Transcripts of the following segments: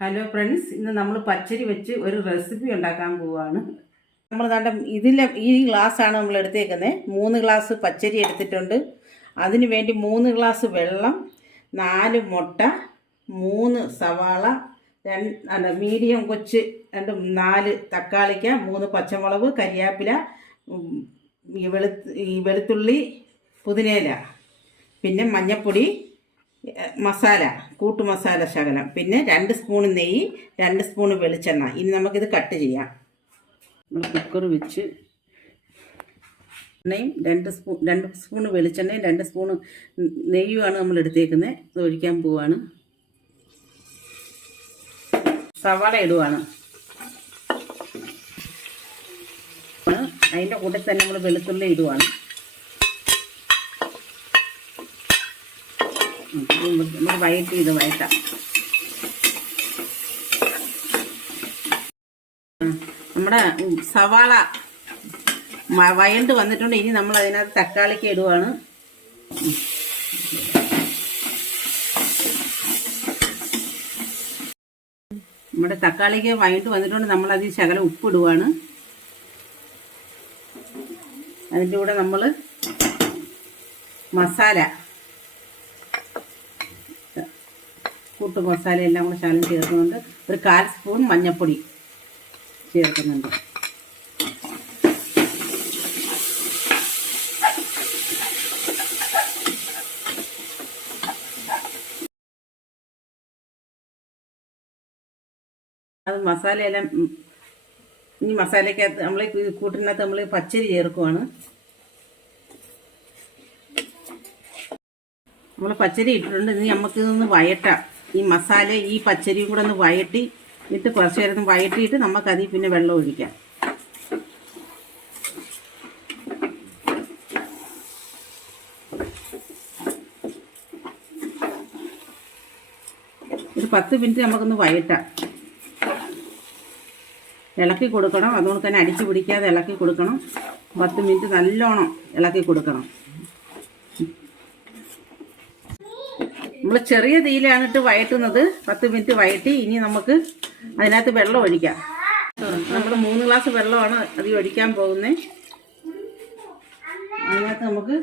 Hello friends, ഇന്ന് നമ്മൾ പച്ചരി വെച്ച് ഒരു റെസിപ്പി ഉണ്ടാക്കാൻ പോവുകയാണ്. നമ്മൾ ഈ ഗ്ലാസ്സാണ് നമ്മൾ എടുത്തേക്കുന്നത്. 3 ഗ്ലാസ് പച്ചരി എടുത്തിട്ടുണ്ട്. അതിന് വേണ്ടി 3 ഗ്ലാസ് വെള്ളം, 4 മുട്ട, 3 സവാള, മീഡിയം കൊച്ച് 4 തക്കാളിക്ക, 3 പച്ചമുളക്, കരിയാപ്പില, വെളുത്തുള്ളി, പുതിനയില, പിന്നെ മഞ്ഞൾപ്പൊടി, മസാല, കൂട്ടു മസാല ശകലം, പിന്നെ 2 സ്പൂൺ നെയ്യ്, 2 സ്പൂൺ വെളിച്ചെണ്ണ. ഇനി നമുക്കിത് കട്ട് ചെയ്യാം. നമ്മൾ കുക്കർ വെച്ച് എണ്ണയും 2 സ്പൂൺ വെളിച്ചെണ്ണയും 2 സ്പൂൺ നെയ്യുമാണ് നമ്മൾ എടുത്തേക്കുന്നത്. ഇത് ഒഴിക്കാൻ പോവാണ്. സവാള ഇടുവാണ്. അതിൻ്റെ കൂട്ടത്തിൽ തന്നെ നമ്മൾ വെളുത്തുള്ളി ഇടുവാണ്. നമുക്ക് വയറ്റാം. നമ്മുടെ സവാള വയണ്ട് വന്നിട്ടുണ്ട്. ഇനി നമ്മൾ അതിനകത്ത് തക്കാളിക്ക് ഇടുവാണ്. നമ്മുടെ തക്കാളിക്ക് വയണ്ട് വന്നിട്ടുണ്ട്. നമ്മളതിൽ ശകലം ഉപ്പിടുവാണ്. അതിൻ്റെ കൂടെ നമ്മൾ മസാല, കൂട്ടു മസാല എല്ലാം കൂടെ ശകലം ചേർക്കുന്നുണ്ട്. ഒരു 1/4 സ്പൂൺ മഞ്ഞൾപ്പൊടി ചേർക്കുന്നുണ്ട്. അത് മസാലയെല്ലാം ഇനി മസാലയ്ക്കകത്ത് നമ്മൾ കൂട്ടിനകത്ത് നമ്മൾ പച്ചരി ചേർക്കുവാണ്. നമ്മൾ പച്ചരി ഇട്ടിട്ടുണ്ട്. ഇനി നമുക്ക് ഇതൊന്ന് വയറ്റാം. ഈ മസാല ഈ പച്ചരിയും കൂടെ ഒന്ന് വയറ്റി ഇട്ട് കുറച്ച് നേരം വയറ്റിയിട്ട് നമുക്കതിൽ പിന്നെ വെള്ളം ഒഴിക്കാം. ഒരു 10 മിനിറ്റ് നമുക്കൊന്ന് വയറ്റാം. ഇളക്കി കൊടുക്കണം. അതുകൊണ്ട് തന്നെ അടിച്ചു പിടിക്കാതെ ഇളക്കി കൊടുക്കണം. 10 മിനിറ്റ് നല്ലോണം ഇളക്കി കൊടുക്കണം. നമ്മൾ ചെറിയ തീയിലാണ് ഇട്ട് വയറ്റുന്നത്. 10 മിനിറ്റ് വയറ്റി ഇനി നമുക്ക് അതിനകത്ത് വെള്ളം ഒഴിക്കാം. നമ്മൾ 3 ഗ്ലാസ് വെള്ളമാണ് അതിൽ ഒഴിക്കാൻ പോകുന്നത്. അതിനകത്ത് നമുക്ക്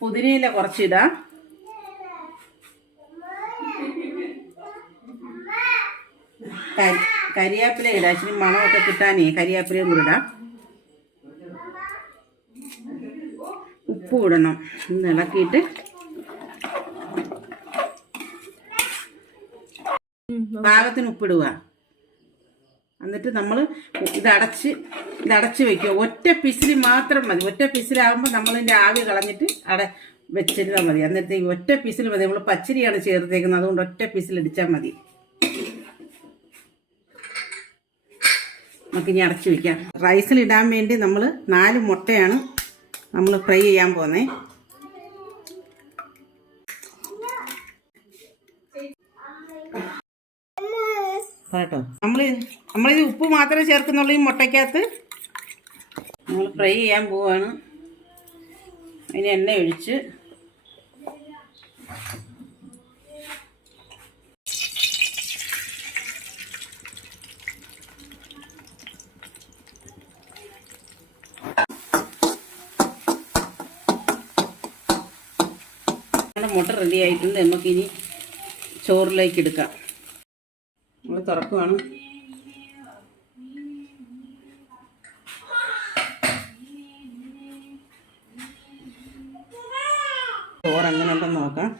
പുതിനയില കുറച്ചിടാം. കരിയാപ്പില ഇടാം. ഇച്ചിരി മണമൊക്കെ കിട്ടാനേ കരിയാപ്പിലയും കൂടെ ഇടാം. ഉപ്പ് ഇടണം. ഒന്ന് ഇളക്കിയിട്ട് പാകത്തിന് ഉപ്പിടുക. എന്നിട്ട് നമ്മൾ ഇതടച്ച് വയ്ക്കുക. ഒറ്റ പിസിൽ മാത്രം മതി. ഒറ്റ പിസിലാകുമ്പോൾ നമ്മളിതിൻ്റെ ആവി കളഞ്ഞിട്ട് വെച്ചിരുന്നാൽ മതി. അന്നേരത്തേക്ക് ഒറ്റ പിസിൽ മതി. നമ്മൾ പച്ചരിയാണ് ചേർത്തേക്കുന്നത്. അതുകൊണ്ട് ഒറ്റ പിസിൽ ഇടിച്ചാൽ മതി. നമുക്കിനി അടച്ച് വയ്ക്കാം. റൈസിലിടാൻ വേണ്ടി നമ്മൾ 4 മുട്ടയാണ് നമ്മൾ ഫ്രൈ ചെയ്യാൻ പോകുന്നത്. കേട്ടോ, നമ്മളിത് ഉപ്പ് മാത്രമേ ചേർക്കുന്നുള്ളൂ. ഈ മുട്ടയ്ക്കകത്ത് നമ്മൾ ഫ്രൈ ചെയ്യാൻ പോവാണ്. അതിന് എണ്ണ ഒഴിച്ച് മുട്ട റെഡി ആയിട്ടുണ്ട്. നമുക്കിനി ചോറിലേക്ക് എടുക്കാം. നമ്മൾ തുറക്കുവാണ്. ചോറ് എങ്ങനെ ഉണ്ടെന്ന് നോക്കാം.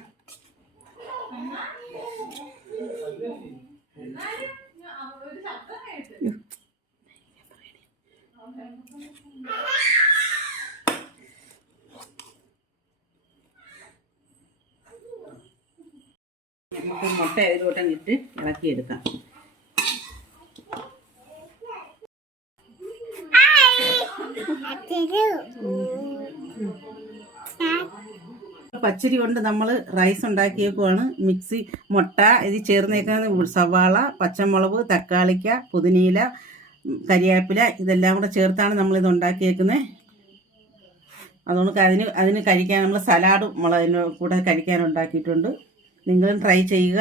നമുക്ക് മുട്ട ഇതിലോട്ടം ഇട്ട് ഇളക്കിയെടുക്കാം. പച്ചരി കൊണ്ട് നമ്മൾ റൈസ് ഉണ്ടാക്കിയേക്കുവാണ്. മിക്സി മുട്ട ഇത് ചേർന്നേക്കുന്ന സവാള, പച്ചമുളക്, തക്കാളിക്ക, പുതിനയില, കരിയാപ്പില ഇതെല്ലാം കൂടെ ചേർത്താണ് നമ്മളിത് ഉണ്ടാക്കിയേക്കുന്നത്. അതുകൊണ്ട് അതിന് കഴിക്കാൻ നമ്മൾ സലാഡും അതിന് കൂടെ കഴിക്കാൻ ഉണ്ടാക്കിയിട്ടുണ്ട്. നിങ്ങളും ട്രൈ ചെയ്യുക.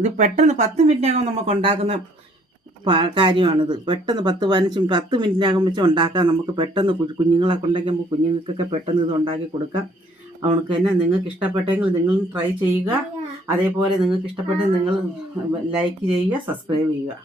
ഇത് പെട്ടെന്ന് 10 മിനിറ്റിനകം നമുക്ക് ഉണ്ടാക്കുന്ന കാര്യമാണിത്. പെട്ടെന്ന് 10 മിനിറ്റിനകം വെച്ച് ഉണ്ടാക്കാൻ നമുക്ക് പെട്ടെന്ന് കുഞ്ഞുങ്ങളൊക്കെ ഉണ്ടെങ്കിൽ നമുക്ക് കുഞ്ഞുങ്ങൾക്കൊക്കെ പെട്ടെന്ന് ഇത് ഉണ്ടാക്കി കൊടുക്കാം. അവർക്ക് തന്നെ നിങ്ങൾക്ക് ഇഷ്ടപ്പെട്ടെങ്കിൽ നിങ്ങൾ ട്രൈ ചെയ്യുക. അതേപോലെ നിങ്ങൾക്ക് ഇഷ്ടപ്പെട്ടെങ്കിൽ നിങ്ങൾ ലൈക്ക് ചെയ്യുക, സബ്സ്ക്രൈബ് ചെയ്യുക.